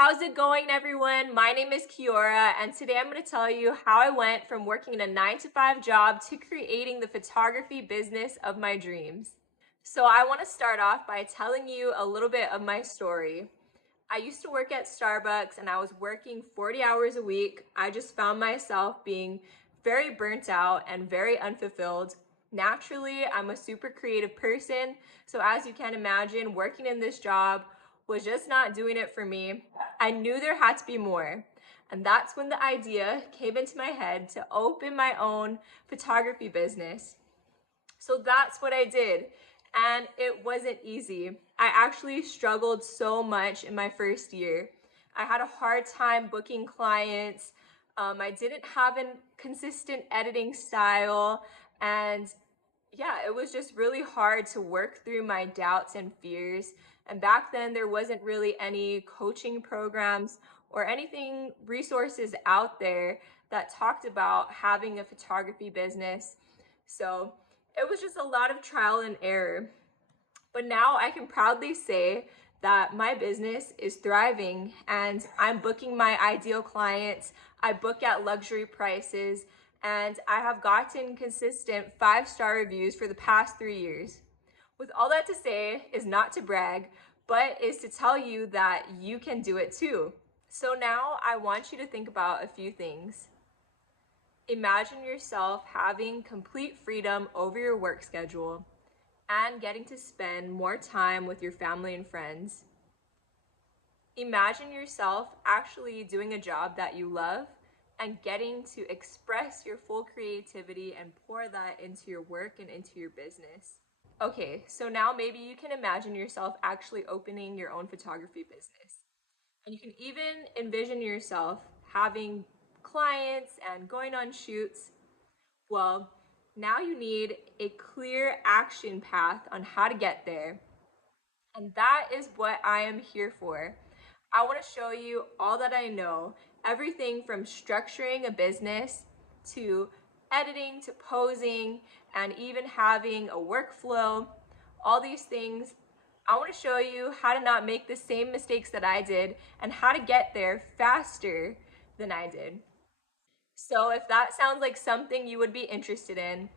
How's it going, everyone? My name is Kiora, and today I'm going to tell you how I went from working in a 9 to 5 job to creating the photography business of my dreams. So, I want to start off by telling you a little bit of my story. I used to work at Starbucks and I was working 40 hours a week. I just found myself being very burnt out and very unfulfilled. Naturally, I'm a super creative person, so as you can imagine, working in this job was just not doing it for me. I knew there had to be more. And that's when the idea came into my head to open my own photography business. So that's what I did. And it wasn't easy. I actually struggled so much in my first year. I had a hard time booking clients. I didn't have a consistent editing style. And yeah, it was just really hard to work through my doubts and fears. And back then, there wasn't really any coaching programs or anything, resources out there that talked about having a photography business. So it was just a lot of trial and error. But now I can proudly say that my business is thriving and I'm booking my ideal clients. I book at luxury prices and I have gotten consistent 5-star reviews for the past 3 years. With all that to say is not to brag, but is to tell you that you can do it too. So now I want you to think about a few things. Imagine yourself having complete freedom over your work schedule and getting to spend more time with your family and friends. Imagine yourself actually doing a job that you love and getting to express your full creativity and pour that into your work and into your business. Okay, so now maybe you can imagine yourself actually opening your own photography business. And you can even envision yourself having clients and going on shoots. Well, now you need a clear action path on how to get there. And that is what I am here for. I want to show you all that I know, everything from structuring a business to editing to posing and even having a workflow, all these things. I want to show you how to not make the same mistakes that I did and how to get there faster than I did. So if that sounds like something you would be interested in,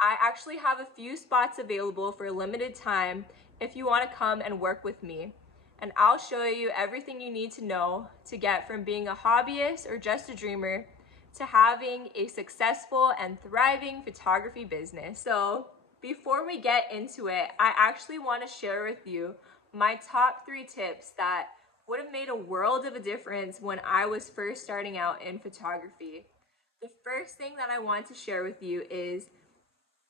I actually have a few spots available for a limited time if you want to come and work with me. And I'll show you everything you need to know to get from being a hobbyist or just a dreamer to having a successful and thriving photography business. So before we get into it, I actually want to share with you my top 3 tips that would have made a world of a difference when I was first starting out in photography. The first thing that I want to share with you is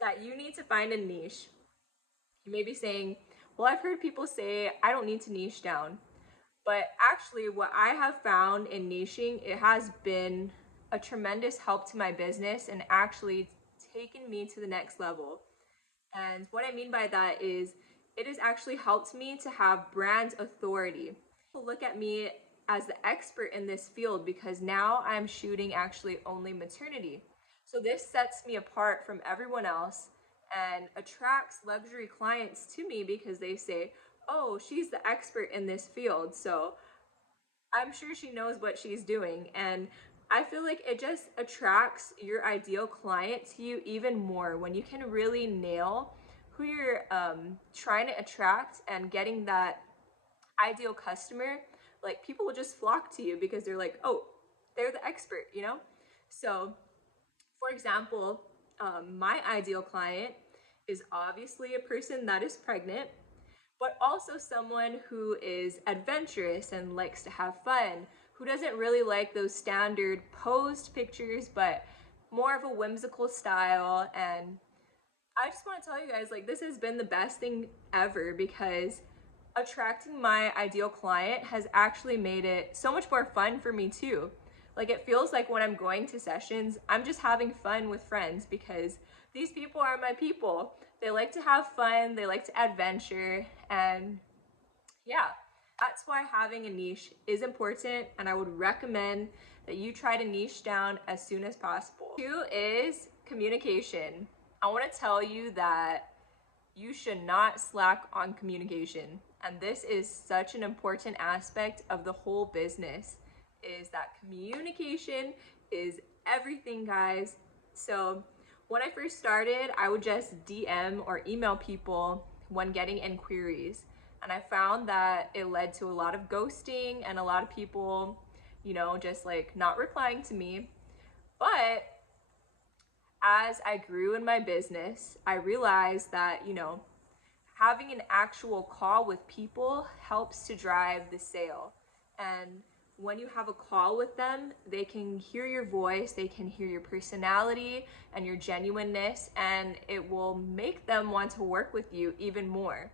that you need to find a niche. You may be saying, well, I've heard people say I don't need to niche down. But actually, what I have found in niching, it has been a tremendous help to my business and actually taken me to the next level. And what I mean by that is it has actually helped me to have brand authority. People look at me as the expert in this field because now I'm shooting actually only maternity. So this sets me apart from everyone else and attracts luxury clients to me because they say, oh, she's the expert in this field. So I'm sure she knows what she's doing. And I feel like it just attracts your ideal client to you even more when you can really nail who you're trying to attract and getting that ideal customer. Like people will just flock to you because they're like, oh, they're the expert, you know? So, for example, my ideal client is obviously a person that is pregnant, but also someone who is adventurous and likes to have fun, who doesn't really like those standard posed pictures, but more of a whimsical style. And I just want to tell you guys, like, this has been the best thing ever because attracting my ideal client has actually made it so much more fun for me too. Like, it feels like when I'm going to sessions, I'm just having fun with friends because these people are my people. They like to have fun, they like to adventure, and yeah, that's why having a niche is important, and I would recommend that you try to niche down as soon as possible. 2 is communication. I want to tell you that you should not slack on communication. And this is such an important aspect of the whole business, is that communication is everything, guys. So when I first started, I would just DM or email people when getting inquiries. And I found that it led to a lot of ghosting and a lot of people, just like not replying to me. But as I grew in my business, I realized that, having an actual call with people helps to drive the sale. And when you have a call with them, they can hear your voice, they can hear your personality and your genuineness, and it will make them want to work with you even more.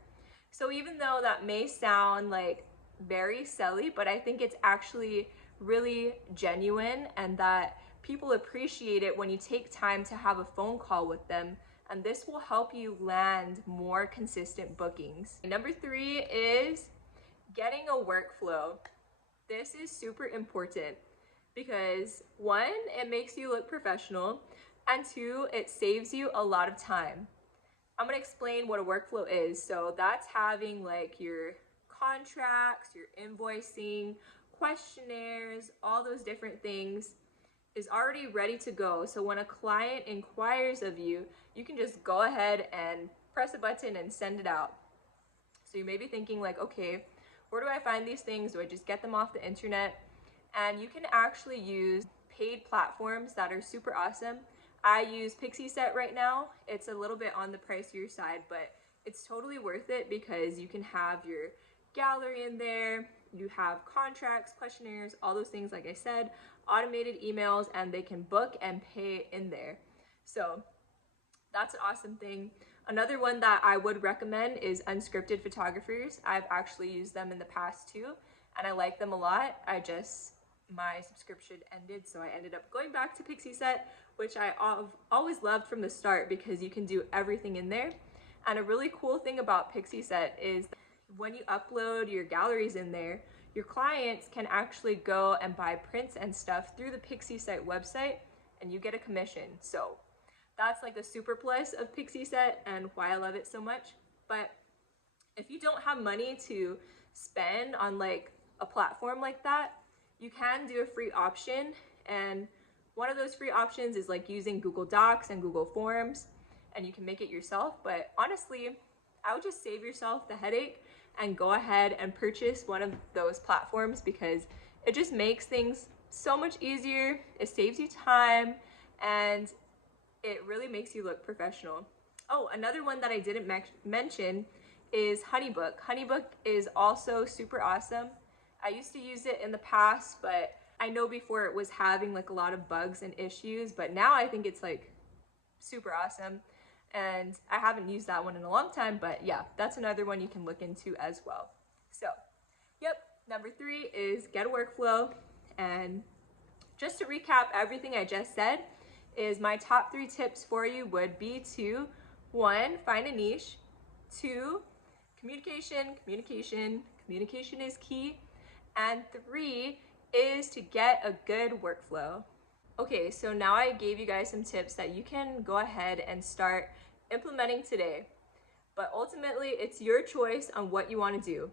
So even though that may sound like very silly, but I think it's actually really genuine, and that people appreciate it when you take time to have a phone call with them, and this will help you land more consistent bookings. Number 3 is getting a workflow. This is super important because 1, it makes you look professional, and 2, it saves you a lot of time. I'm gonna explain what a workflow is. So that's having like your contracts, your invoicing, questionnaires, all those different things is already ready to go. So when a client inquires of you, you can just go ahead and press a button and send it out. So you may be thinking like, okay, where do I find these things? Do I just get them off the internet? And you can actually use paid platforms that are super awesome. I use Pixieset right now. It's a little bit on the pricier side, but it's totally worth it because you can have your gallery in there, you have contracts, questionnaires, all those things, like I said, automated emails, and they can book and pay in there. So that's an awesome thing. Another one that I would recommend is Unscripted Photographers. I've actually used them in the past too, and I like them a lot. My subscription ended, so I ended up going back to Pixieset, which I've always loved from the start because you can do everything in there. And a really cool thing about Pixieset is when you upload your galleries in there, your clients can actually go and buy prints and stuff through the Pixieset website, and you get a commission. So that's like a super plus of Pixieset and why I love it so much. But if you don't have money to spend on like a platform like that, you can do a free option, and one of those free options is like using Google Docs and Google Forms, and you can make it yourself. But honestly, I would just save yourself the headache and go ahead and purchase one of those platforms because it just makes things so much easier. It saves you time, and it really makes you look professional. Oh, another one that I didn't mention is Honeybook. Honeybook is also super awesome. I used to use it in the past, but I know before it was having like a lot of bugs and issues, but now I think it's like super awesome. And I haven't used that one in a long time, but yeah, that's another one you can look into as well. So, yep, number 3 is get a workflow. And just to recap everything I just said, is my top 3 tips for you would be to 1, find a niche. 2, communication is key. And 3 is to get a good workflow. Okay, so now I gave you guys some tips that you can go ahead and start implementing today. But ultimately, it's your choice on what you want to do.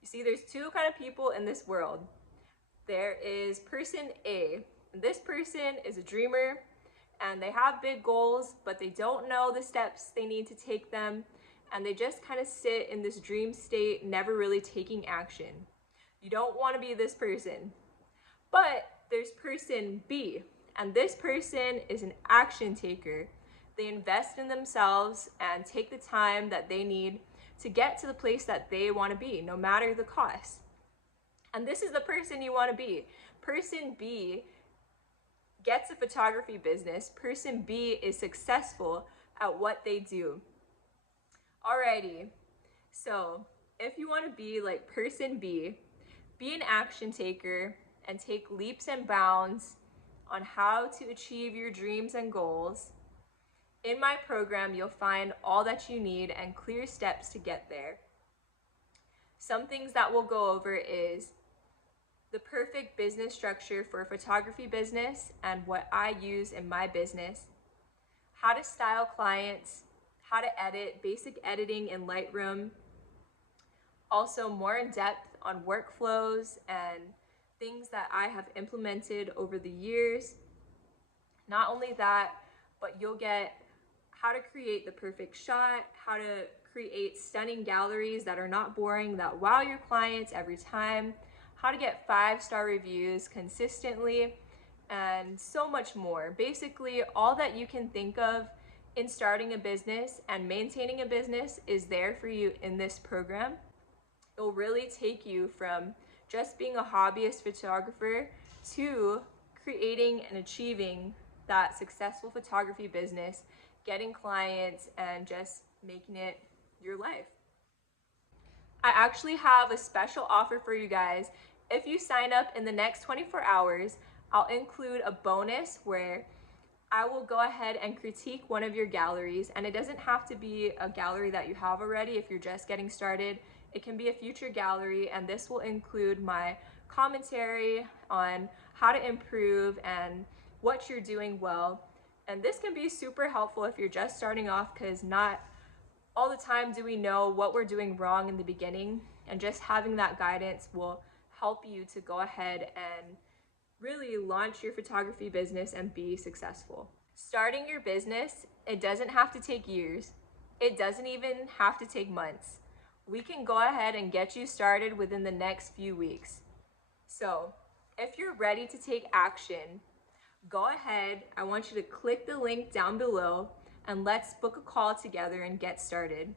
You see, there's 2 kind of people in this world. There is person A. This person is a dreamer, and they have big goals, but they don't know the steps they need to take them, and they just kind of sit in this dream state, never really taking action. You don't want to be this person. But there's person B, and this person is an action taker. They invest in themselves and take the time that they need to get to the place that they want to be, no matter the cost. And this is the person you want to be. Person B gets a photography business. Person B is successful at what they do. Alrighty, so if you want to be like person B, be an action taker and take leaps and bounds on how to achieve your dreams and goals. In my program, you'll find all that you need and clear steps to get there. Some things that we'll go over is the perfect business structure for a photography business and what I use in my business, how to style clients, how to edit, basic editing in Lightroom, Also, more in depth on workflows and things that I have implemented over the years. Not only that, but you'll get how to create the perfect shot, how to create stunning galleries that are not boring, that wow your clients every time, how to get 5-star reviews consistently, and so much more. Basically, all that you can think of in starting a business and maintaining a business is there for you in this program. It will really take you from just being a hobbyist photographer to creating and achieving that successful photography business, getting clients, and just making it your life. I actually have a special offer for you guys. If you sign up in the next 24 hours, I'll include a bonus where I will go ahead and critique one of your galleries, and it doesn't have to be a gallery that you have already if you're just getting started. It can be a future gallery, and this will include my commentary on how to improve and what you're doing well. And this can be super helpful if you're just starting off, because not all the time do we know what we're doing wrong in the beginning, and just having that guidance will help you to go ahead and really launch your photography business and be successful. Starting your business, it doesn't have to take years. It doesn't even have to take months. We can go ahead and get you started within the next few weeks. So, if you're ready to take action, go ahead. I want you to click the link down below and let's book a call together and get started.